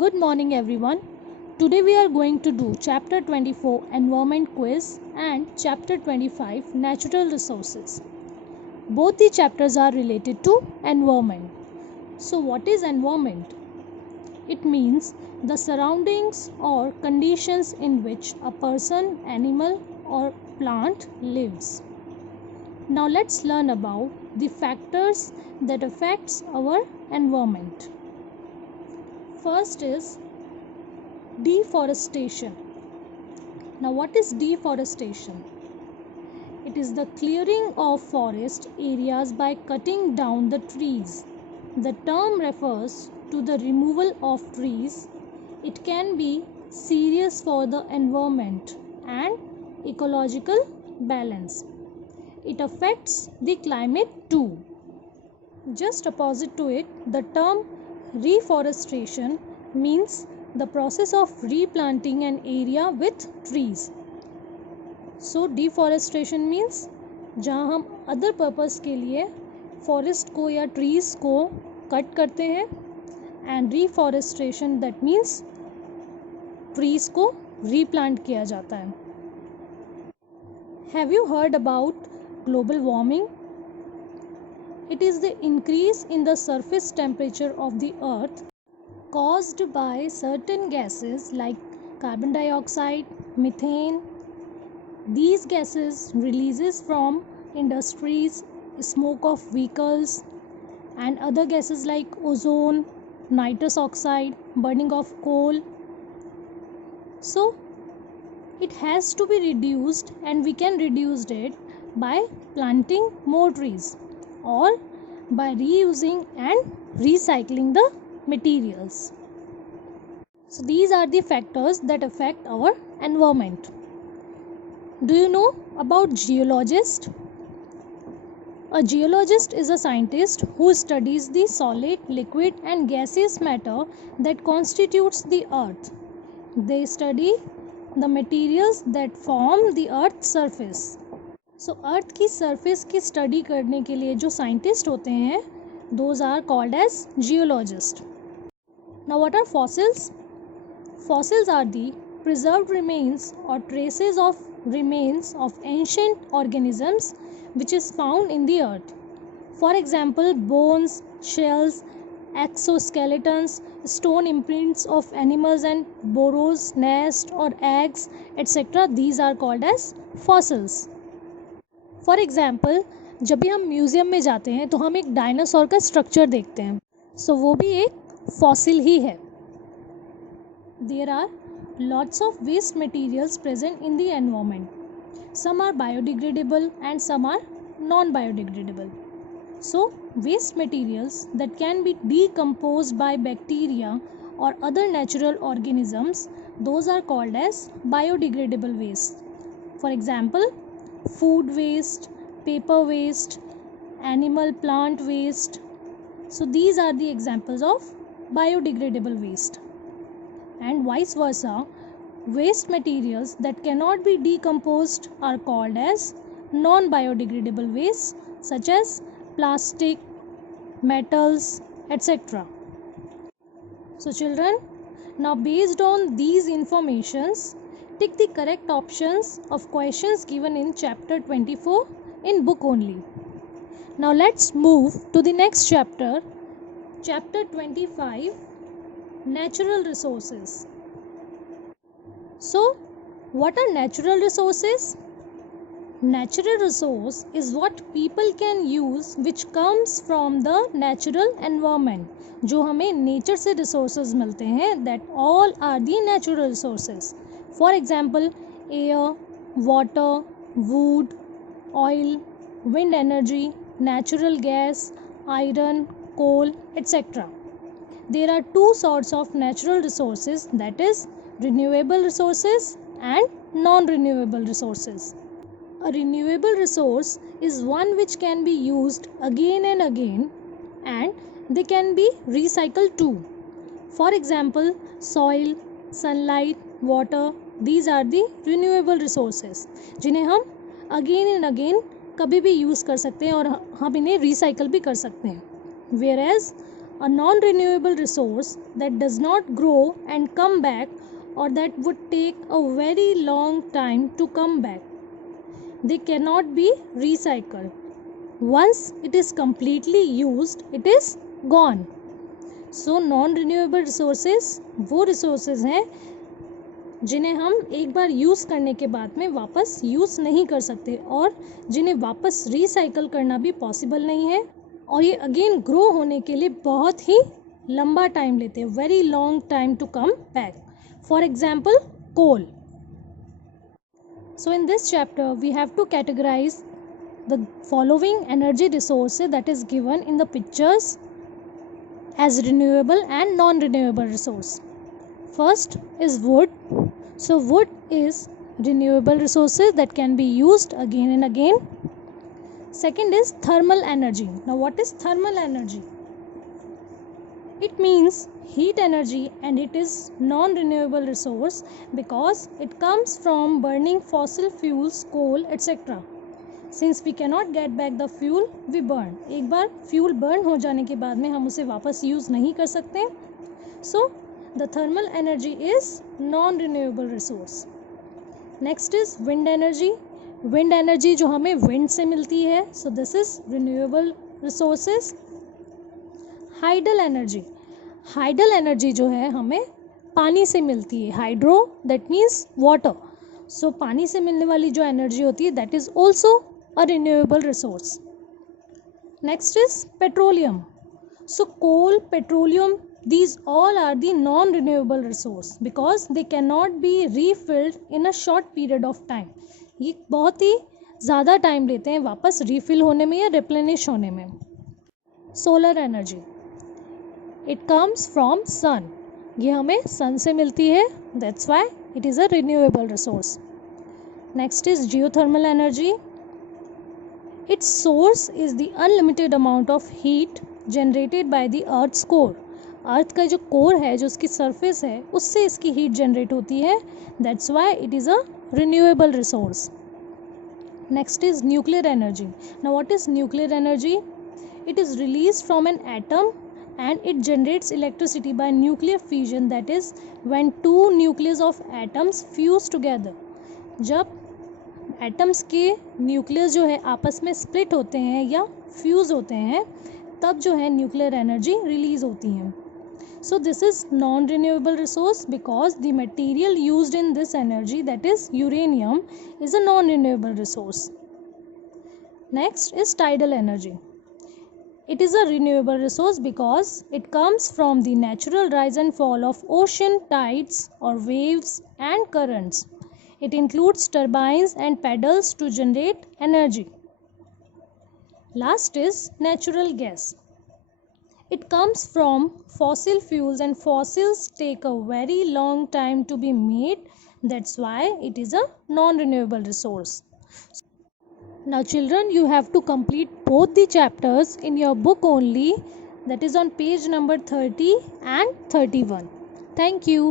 Good morning everyone. Today we are going to do chapter 24 environment quiz and chapter 25 natural resources. Both the chapters are related to environment. So what is environment? It means the surroundings or conditions in which a person, animal or plant lives. Now let's learn about the factors that affects our environment. First is deforestation. Now, what is deforestation? It is the clearing of forest areas by cutting down the trees. The term refers to the removal of trees. It can be serious for the environment and ecological balance. It affects the climate too. Just opposite to it, the term reforestation means the process of replanting an area with trees. So deforestation means जहाँ हम other purpose के लिए forest को या trees को cut करते हैं and reforestation that means trees को रीप्लांट किया जाता है. Have you heard about global warming? It is the increase in the surface temperature of the earth caused by certain gases like carbon dioxide, methane. These gases releases from industries, smoke of vehicles and other gases like ozone, nitrous oxide, burning of coal. So it has to be reduced and we can reduce it by planting more trees or by reusing and recycling the materials. So these are the factors that affect our environment. Do you know about geologist? A geologist is a scientist who studies the solid, liquid and gaseous matter that constitutes the earth. They study the materials that form the earth's surface. सो अर्थ की surface की study करने के लिए जो scientist होते हैं those are called as geologist. Now what are fossils? Fossils are the preserved remains और traces of remains of ancient organisms which is found in the earth. For example bones, shells, exoskeletons, stone imprints of animals and burrows, nest or eggs, etc. These are called as fossils. For example जब भी हम museum में जाते हैं तो हम एक dinosaur का स्ट्रक्चर देखते हैं. सो वो भी एक फॉसिल ही है. There are lots of waste materials present in the environment. Some are biodegradable and some are non biodegradable. So waste materials that can be decomposed by bacteria और other natural organisms those are called as biodegradable waste. For example food waste, paper waste, animal plant waste. So these are the examples of biodegradable waste. And vice versa, waste materials that cannot be decomposed are called as non-biodegradable waste such as plastic, metals, etc. So children, now based on these informations, tick the correct options of questions given in chapter 24 in book only. Now let's move to the next chapter, chapter 25, natural resources. So what are natural resources? Natural resource is what people can use which comes from the natural environment. जो हमें nature से resources मिलते हैं, that all are the natural resources. For example, air, water, wood, oil, wind energy, natural gas, iron, coal, etc. There are two sorts of natural resources, that is renewable resources and non-renewable resources. A renewable resource is one which can be used again and again and they can be recycled too. For example, soil, sunlight, water, these are the renewable resources जिन्हें हम again and again कभी भी use कर सकते हैं और हम इन्हें रिसाइकल भी कर सकते हैं. Whereas A non-renewable resource that does not grow and come back, or that would take a very long time to come back. They cannot be recycled. Once it is completely used, it is gone. So non-renewable resources वो resources हैं जिन्हें हम एक बार use करने के बाद में वापस यूज़ नहीं कर सकते और जिन्हें वापस रिसाइकल करना भी पॉसिबल नहीं है, और ये अगेन ग्रो होने के लिए बहुत ही लंबा टाइम लेते हैं, very long time to come back. For example coal. So in this chapter we have to categorise the following energy resources that is given in the pictures as renewable and non-renewable resource. First is wood. So wood is renewable resources that can be used again and again. Second is thermal energy. Now what is thermal energy? It means heat energy, and it is non-renewable resource because it comes from burning fossil fuels, coal, etc. Since we cannot get back the fuel we burn. एक बार fuel burn हो जाने के बाद में हम उसे वापस use नहीं कर सकते. So the thermal energy is non renewable resource. Next is wind energy. Wind energy जो हमें विंड से मिलती है, so this is renewable resources. Hydel energy. Hydel energy जो है हमें पानी से मिलती है. Hydro that means water. So पानी से मिलने वाली जो एनर्जी होती है that is also a renewable resource. Next is petroleum. So coal, petroleum, these all are the non-renewable resource because they cannot be refilled in a short period of time. ये बहुत ही ज़्यादा टाइम लेते हैं वापस refill होने में या replenish होने में. Solar energy. It comes from sun. ये हमें सन से मिलती है, that's why it is a renewable resource. Next is geothermal energy. Its source is the unlimited amount of heat generated by the Earth's core. अर्थ का जो core है, जो उसकी सरफेस है, उससे इसकी हीट जनरेट होती है. That's why it is a renewable resource. Next is nuclear energy. Now what is nuclear energy? It is release from an atom and it generates electricity by nuclear fusion, that is when two nucleus of atoms fuse together. जब atoms के nucleus जो है आपस में split होते हैं या fuse होते हैं, तब जो है न्यूक्लियर एनर्जी रिलीज होती है. So this is non renewable resource because the material used in this energy that is uranium is a non renewable resource. Next is tidal energy. It is a renewable resource because it comes from the natural rise and fall of ocean tides or waves and currents. It includes turbines and paddles to generate energy. Last is natural gas. It comes from fossil fuels and fossils take a very long time to be made. That's why it is a non-renewable resource. Now children, you have to complete both the chapters in your book only, that is on page number 30 and 31. Thank you.